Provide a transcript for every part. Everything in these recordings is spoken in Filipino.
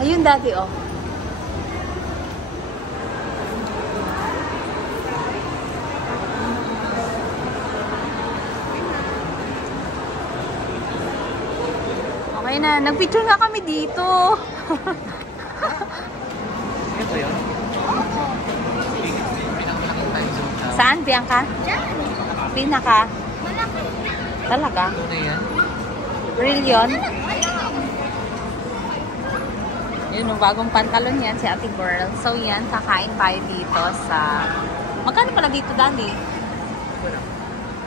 Ayun, daddy, oh. Okay na. Nagpicture nga kami dito. Ito yun? Saan, Bianca? Pinaka? Talaga? Ito na yan? Real yun? Yun, bagong pantalon yan si ate girl. So yan, kakain tayo dito sa... Magkano pala dito, daddy?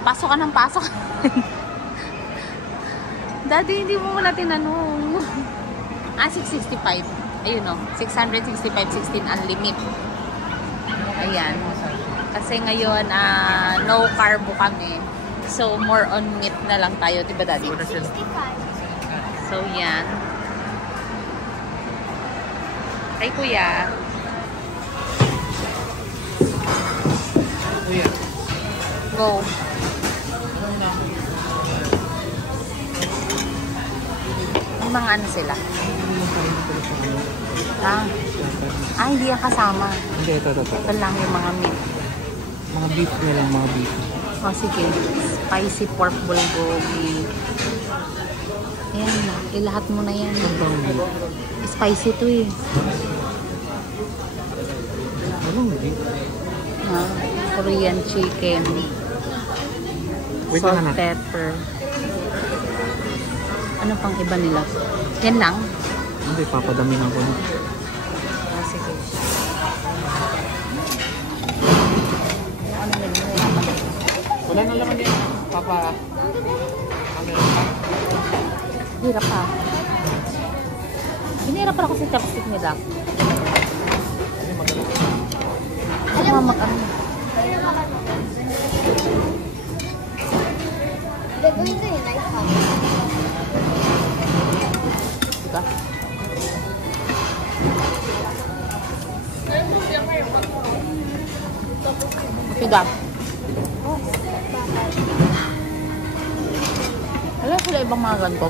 Pasok ka ng pasok. Daddy, hindi mo muna tinanong. 665. Ayun o, 665, 16 unlimited. Ayan. Kasi ngayon, no carbo kami. So, more on meat na lang tayo. Diba, daddy? 65. So, yan. Ay, kuya. Kuya. Go. Mga ano sila? Hindi yan kasama. Hindi, ito. Ito lang yung mga meat. Mga beef na lang, mga beef. Sige. Spicy pork bulgogi. Ayan na. Ilahat mo na yan. Spicy to eh. Anong beef? Korean chicken. Wait Salt, lang, pepper. Ano pang iba nila? Yan lang? Hindi, papadami na ko. Sige. Wala na laman din. Papa. Hirap pa. Hinirap pa ako sa chopstick nila. Ano mag-ano? Gagawin ko yun, nice one. Diba? Diba? Alam ko ibang mga ganito.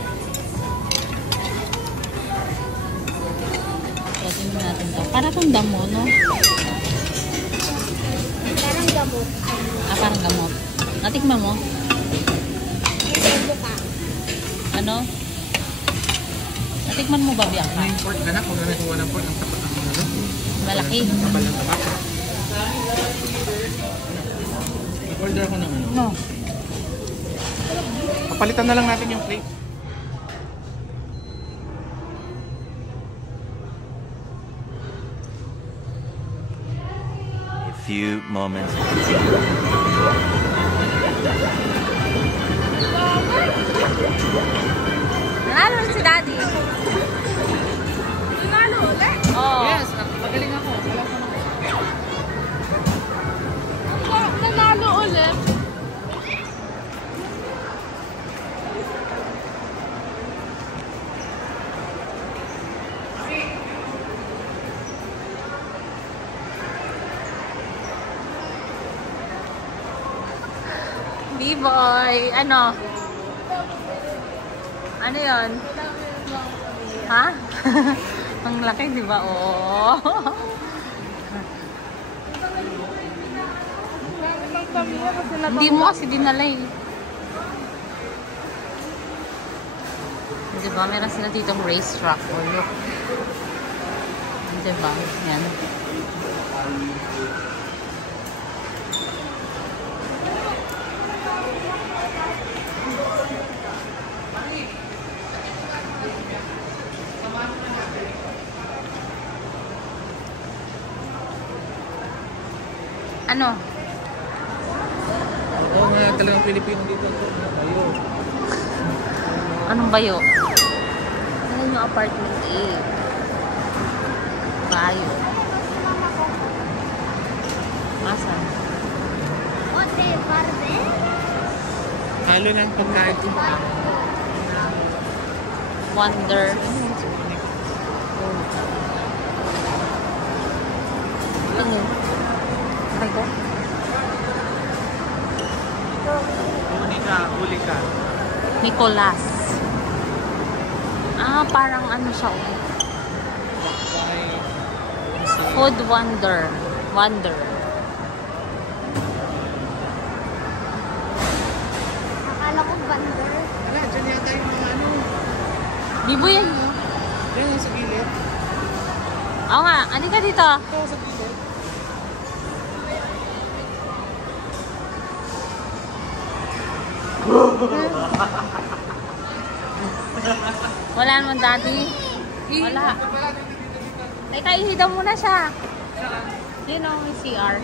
Tingnan natin ito. Para itong damo, no? Parang gamot. Parang gamot. Natikman mo? Buka. Ano? Natikman mo ba, Bianca? Ano yung pork ka na? Kung nanakuha ng pork, ang tapat ng ano? Malaki. Kapal ng tabak. Order ako ng ano. No. Papalitan na lang natin yung plate. A few moments. Nanalo si Daddy. Nanalo ulit? Oh. Yes, magaling ako. Wala ko na. Nanalo ulit? B-boy. Ano? Ano yun? Ha? Ang laki, di ba? Oo. Hindi mo kasi dinala eh. Di ba? Meron sila ditong racetrack. Oh, look. Di ba? Yan. Ano? Oo, mga talagang Pilipino dito. Ayun. Anong bayo? Ano yung apartment A? Bayo. Asan? Ote, barbe? Halo ng pagkain ko. Wonder. Ito. Ay ko? Huli ka. Nicolas. Parang ano siya. Food Wonder. Wonder. Akala ko bander. Wala, dyan yata yung mga ano. Bibo yan. Yan yung sa gilid. Oo nga, ano ka dito? Ito sa gilid. Wala naman, Daddy. Wala. Teka, ihidaw muna siya. Yun o, may CR.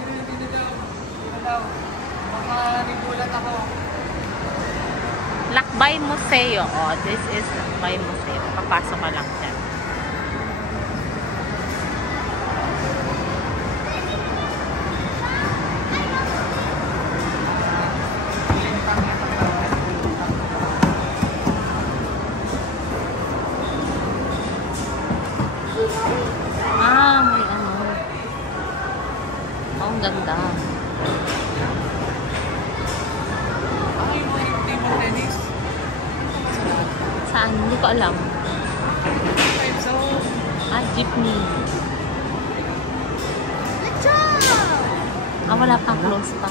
Baka nigulat ako. Lakbay Museo. Oh, this is Lakbay Museo. Papasok ka lang dyan. Ah, may ano. Oh, ang ganda. Ay, yung table tennis. Saan? Hindi ko alam. So, Ah, jeepney. Let's go! Ah, wala pa. Close pa.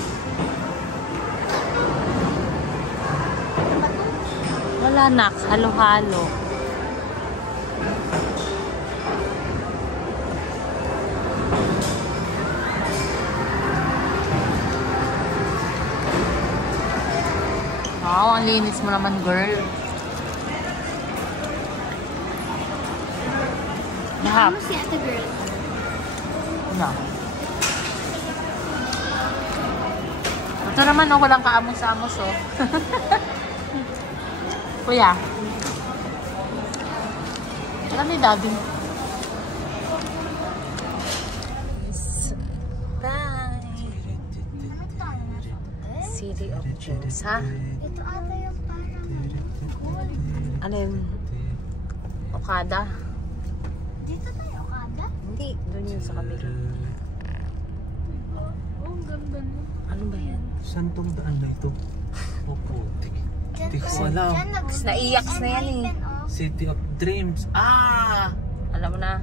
Wala, nak. Halo-halo. Wow, ang linis mo naman, girl. Lahap. Ano si ate girl? No. Ito naman, oh, walang kaamos-amos, oh. Kuya. Alam ni Daddy. Bye. Ano tayo? City of Dreams, ha? Ito ata yung parang Ano yung Okada? dito tayo, kada? Hindi, doon yun sa kabila. Oh, ang ganda mo. Ano ba yan? saan tong daan na ito? Opo, di ko alam. Naiyak na yan, eh. City of Dreams. Ah! Alam mo na.